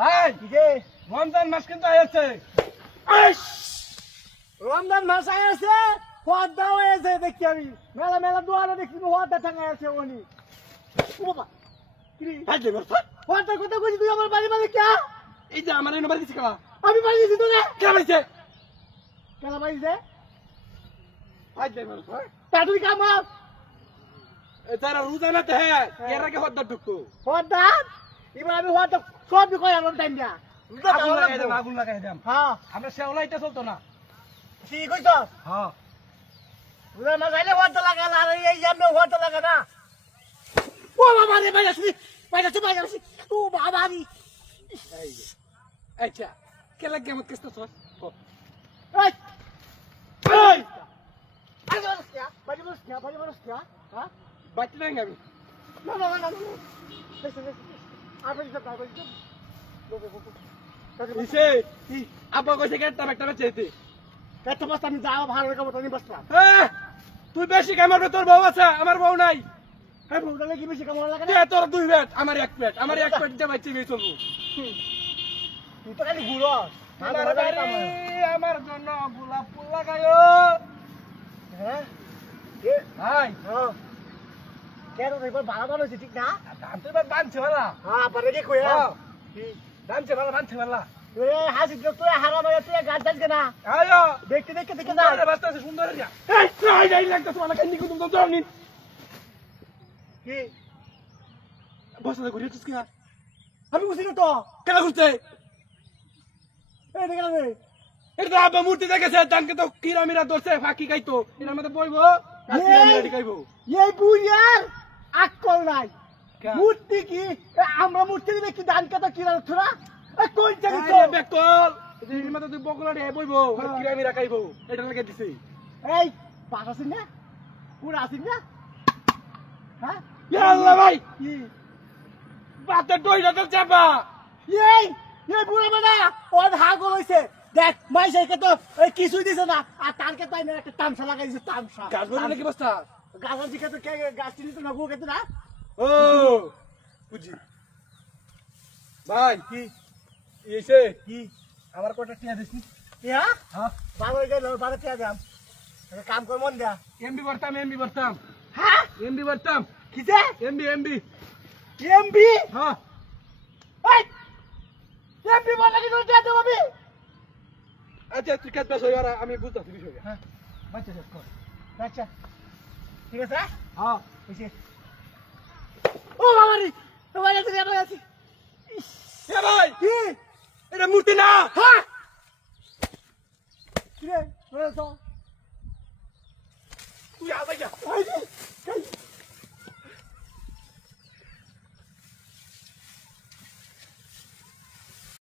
ভাই রমজান মাস কিন্তু আইছে। রমজান মাস আইছে, পর্দা হয়েছে দেখি আমি। মেলা মেলা দোয়ারে দেখি পর্দা টাঙাই আছে উনি। ও বাবা কি পর্দার কথা কইছি তুই আমার বাড়ি মানে কে? এই যে আমার এনে বাড়ি দিছে কালা। আমি বাড়ি দিছি তোরে। কে বাড়িছে? কেন বাড়ি দে? ভাই দে মানুষ ভাই। তা তুই কাম যারা রোজা না তে এর আগে হদ্দা ঢুকতো। পর্দা এবার আমি পর্দা সব কই আনলাম টাইম দিয়া। আগুন লাগাই দাম। হ্যাঁ আমরা শেওলাইটা চলতো না। ঠিক কইছ। হ্যাঁ রোজা না যাইলে পর্দা লাগালা আর এই জামনে পর্দা লাগা না। ও বাবা রে বাইরে ও বাবা আমি আচ্ছা কে লাগে মত কিস্তা সস এই এই আরে বাড়ি বসকিয়া হ্যাঁ বাচ্চা নাই আমি না আপনি সব তাই বলছেন ইসে আব্বা কইছে কেটটা একটা চাইতে কত বস্তা আমি যাও ভালো রেখে মত আমি বসলাম তুই বেশি কামার তোর বউ আছে আমার বউ নাই হ্যাঁ বউটাকে কি বেশি কামড় লাগে তুই তোর দুই পেট আমার এক পেট আমার এক পেট দিয়ে বাচ্চা গিয়ে চলবো তুই তো খালি ঘুরো আমার জন্য গোলাপ ফুল লাগায়ো হ্যাঁ ভাই হ্যাঁ কেন এবার ভালো ভালো হয়েছে ঠিক না দাম তো এবার বানছে ভালা হ্যাঁ আপনারা কি কই বানছে ভালা বানছে ভালা তুই হাসি তুই হারাম হয়ে তুই গাছ যাস না আয়ো দেখতে যা রাস্তা আছে সুন্দর এরিয়া এই ট্রাই যাই লাগতো তোমার কাছে নিকো তুমি তো জানি কি বসে ঘুরে তুই কি আমি বুঝি না তো কেন ঘুরতে এই দেখে আমি এটা আব্বা মূর্তি দেখেছে তানকে তো কিরামিরা ধরছে ফাঁকি খাইতো এর মধ্যে বইবো কিরামিরা খাইবো এই বুইয়ার আকল নাই কা? মূর্তি কি আমরা মূর্তি দিবে কি দান কথা কি রাখছ না কোন জায়গা আরে বেকল এর মধ্যে তুই বকলা রে বইবো কিরামিরা খাইবো এটা লাগে দিছে এই পাস আছিস না পুরা আছিস না হ্যাঁ ইয়া আল্লাহ ভাই কি বাতে দইটা তো চাপা এই এই বুড়া বানা ওর হাগল হইছে দেখ মাইসাইকে তো এই কিছুই দিছে না আর তারকে তাই না একটা তামসা লাগাইছে তামসা গাছ বলে কি বস্তা গাছের দিকে তো কে গাছ চিনি তো না গো কেতে না ও বুঝি ভাই কি এসে কি আমার কটা টিয়া দিছি ইয়া হ্যাঁ বাবা গেল বাবা কে দাম কাম কর মন দা এমবি ভরতাম হ্যাঁ এমবি ভরতাম কিসে এমবি এমবি হ্যাঁ এই এমবি বলা কি তোর দাদু বাবি আচ্ছা তুই কাজ পাস হইবার আমি বুঝতাছি বিষয়টা হ্যাঁ বাচ্চা শেষ কর আচ্ছা ঠিক আছে হ্যাঁ এসে ও বাবা রে তোমার কাছে যাবো আছি এ ভাই কি এটা মূর্তি না হ্যাঁ কি রে বল তো তুই আবার যা এই